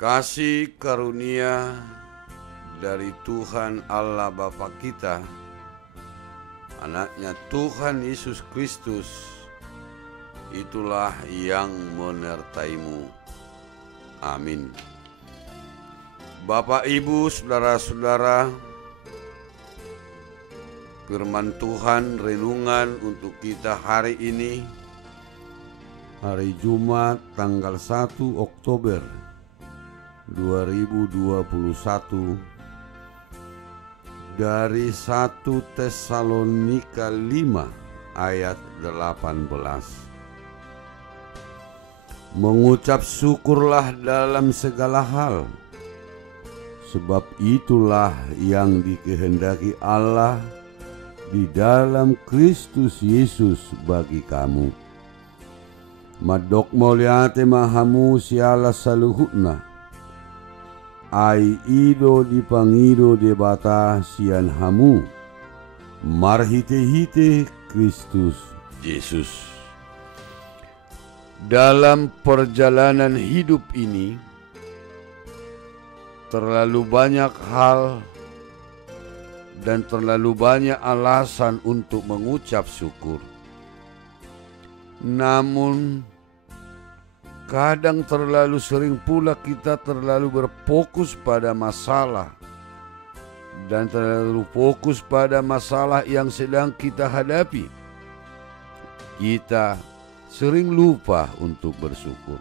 Kasih karunia dari Tuhan Allah Bapa kita, Anaknya Tuhan Yesus Kristus, itulah yang menyertaimu. Amin. Bapak, Ibu, saudara-saudara, firman Tuhan renungan untuk kita hari ini, hari Jumat tanggal 1 Oktober 2021, dari 1 Tesalonika 5 ayat 18. Mengucap syukurlah dalam segala hal, sebab itulah yang dikehendaki Allah di dalam Kristus Yesus bagi kamu. Madok moliate mahamu siala saluhutna, ai ido dipangido debata sian hamu, marhite-hite Kristus Yesus. Dalam perjalanan hidup ini, terlalu banyak hal dan terlalu banyak alasan untuk mengucap syukur. Namun, kadang terlalu sering pula kita terlalu berfokus pada masalah dan terlalu fokus pada masalah yang sedang kita hadapi. Kita sering lupa untuk bersyukur.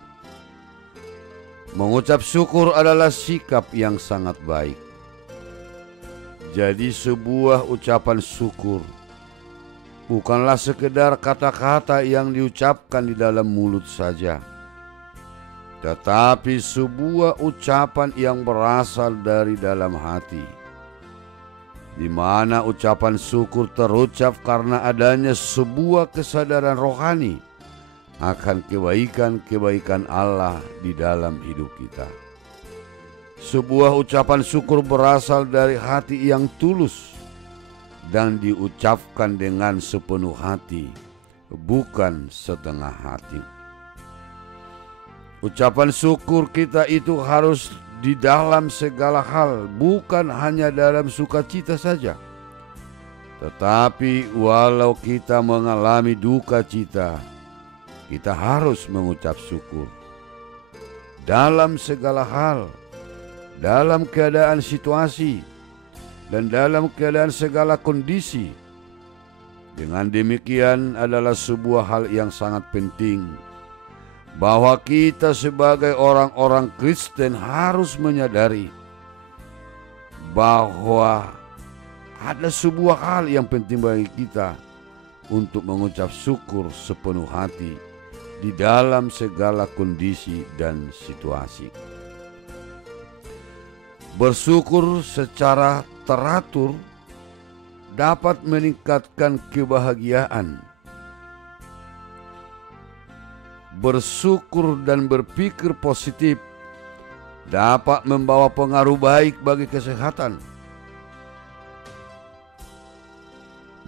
Mengucap syukur adalah sikap yang sangat baik. Jadi sebuah ucapan syukur bukanlah sekedar kata-kata yang diucapkan di dalam mulut saja, tetapi sebuah ucapan yang berasal dari dalam hati, di mana ucapan syukur terucap karena adanya sebuah kesadaran rohani akan kebaikan-kebaikan Allah di dalam hidup kita. Sebuah ucapan syukur berasal dari hati yang tulus dan diucapkan dengan sepenuh hati, bukan setengah hati. Ucapan syukur kita itu harus di dalam segala hal, bukan hanya dalam sukacita saja. Tetapi walau kita mengalami duka cita, kita harus mengucap syukur. Dalam segala hal, dalam keadaan situasi, dan dalam keadaan segala kondisi. Dengan demikian adalah sebuah hal yang sangat penting, bahwa kita sebagai orang-orang Kristen harus menyadari bahwa ada sebuah hal yang penting bagi kita untuk mengucap syukur sepenuh hati di dalam segala kondisi dan situasi. Bersyukur secara teratur dapat meningkatkan kebahagiaan. Bersyukur dan berpikir positif dapat membawa pengaruh baik bagi kesehatan.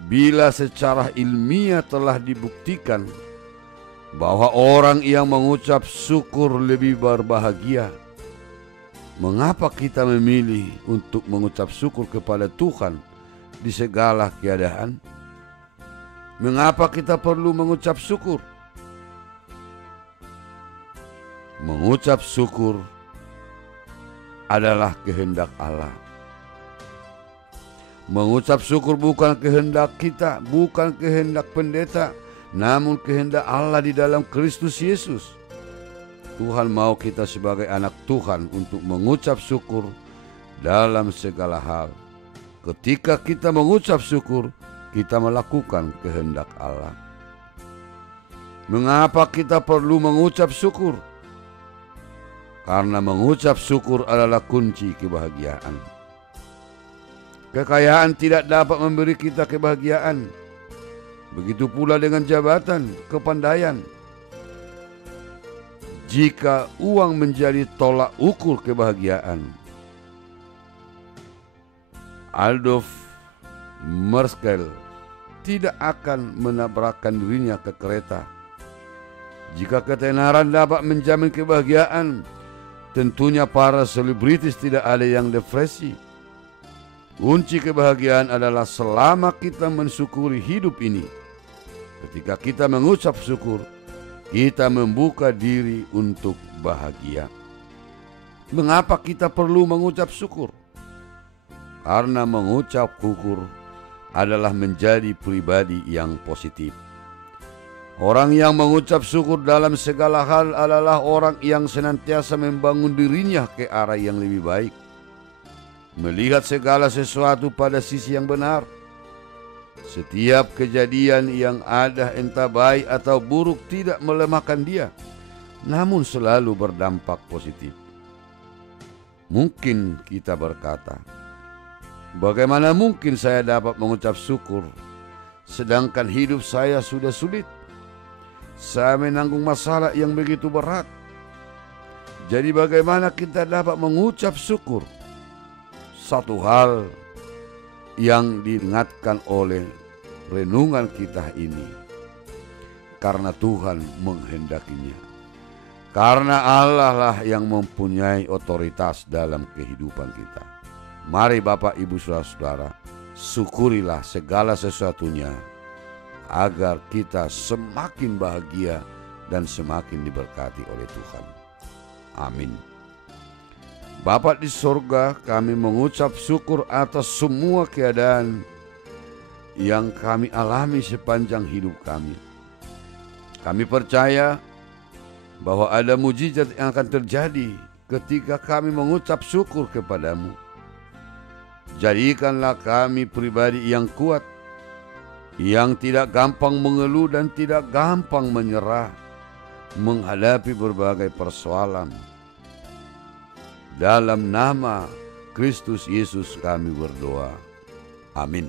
Bila secara ilmiah telah dibuktikan bahwa orang yang mengucap syukur lebih berbahagia, mengapa kita memilih untuk mengucap syukur kepada Tuhan di segala keadaan? Mengapa kita perlu mengucap syukur? Mengucap syukur adalah kehendak Allah. Mengucap syukur bukan kehendak kita, bukan kehendak pendeta, namun kehendak Allah di dalam Kristus Yesus. Tuhan mau kita sebagai anak Tuhan untuk mengucap syukur dalam segala hal. Ketika kita mengucap syukur, kita melakukan kehendak Allah. Mengapa kita perlu mengucap syukur? Karena mengucap syukur adalah kunci kebahagiaan. Kekayaan tidak dapat memberi kita kebahagiaan. Begitu pula dengan jabatan, kepandaian. Jika uang menjadi tolak ukur kebahagiaan, Adolf Merkel tidak akan menabrakkan dirinya ke kereta. Jika ketenaran dapat menjamin kebahagiaan, Tentunya para selebritis tidak ada yang depresi. Kunci kebahagiaan adalah selama kita mensyukuri hidup ini. Ketika kita mengucap syukur, kita membuka diri untuk bahagia. Mengapa kita perlu mengucap syukur? Karena mengucap syukur adalah menjadi pribadi yang positif. Orang yang mengucap syukur dalam segala hal adalah orang yang senantiasa membangun dirinya ke arah yang lebih baik. Melihat segala sesuatu pada sisi yang benar. Setiap kejadian yang ada entah baik atau buruk tidak melemahkan dia, namun selalu berdampak positif. Mungkin kita berkata, bagaimana mungkin saya dapat mengucap syukur sedangkan hidup saya sudah sulit? Saya menanggung masalah yang begitu berat. Jadi bagaimana kita dapat mengucap syukur? Satu hal yang diingatkan oleh renungan kita ini, karena Tuhan menghendakinya. Karena Allah lah yang mempunyai otoritas dalam kehidupan kita. Mari Bapak Ibu Saudara-saudara, syukurilah segala sesuatunya agar kita semakin bahagia dan semakin diberkati oleh Tuhan. Amin. Bapa di sorga, kami mengucap syukur atas semua keadaan yang kami alami sepanjang hidup kami. Kami percaya bahwa ada mujizat yang akan terjadi ketika kami mengucap syukur kepadamu. Jadikanlah kami pribadi yang kuat, yang tidak gampang mengeluh dan tidak gampang menyerah menghadapi berbagai persoalan. Dalam nama Kristus Yesus kami berdoa. Amin.